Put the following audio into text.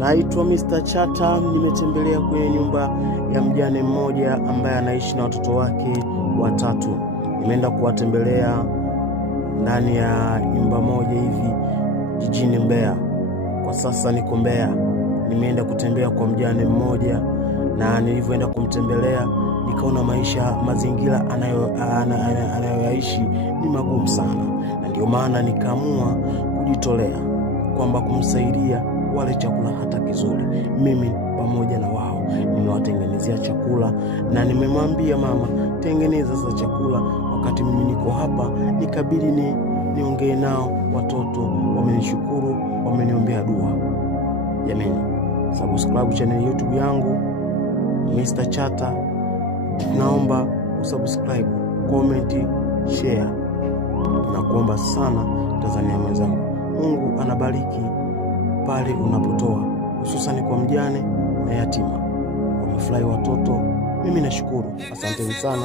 Naitwa Mr. Chata. Nimetembelea kwenye nyumba ya mjane mmoja ambaye anaishi na watoto wake watatu. Nimeenda kuwatembelea ndani ya nyumba moja hivi jijini Mbeya. Kwa sasa niko Mbeya. Nimeenda kutembea kwa mjane mmoja, na nilivyoenda kumtembelea nikaona mazingira anayoyaishi ni magumu sana, na ndio maana nikaamua kujitolea kwamba kumsaidia wale chakula hata kizuri. Mimi pamoja na wao nimewatengenezea chakula, na nimemwambia mama, tengeneza sasa chakula. Wakati mimi niko hapa, nikabidi niongee nao. Watoto wamenishukuru, wameniombea dua. Jamani, subscribe channel YouTube yangu Mr. Chata. Naomba usubscribe, comment, share. Nakuomba sana Tanzania mwenzangu. Mungu anabariki pale unapotoa, hususan kwa mjane na yatima. Wamefurahi watoto, mimi nashukuru. Asanteni sana.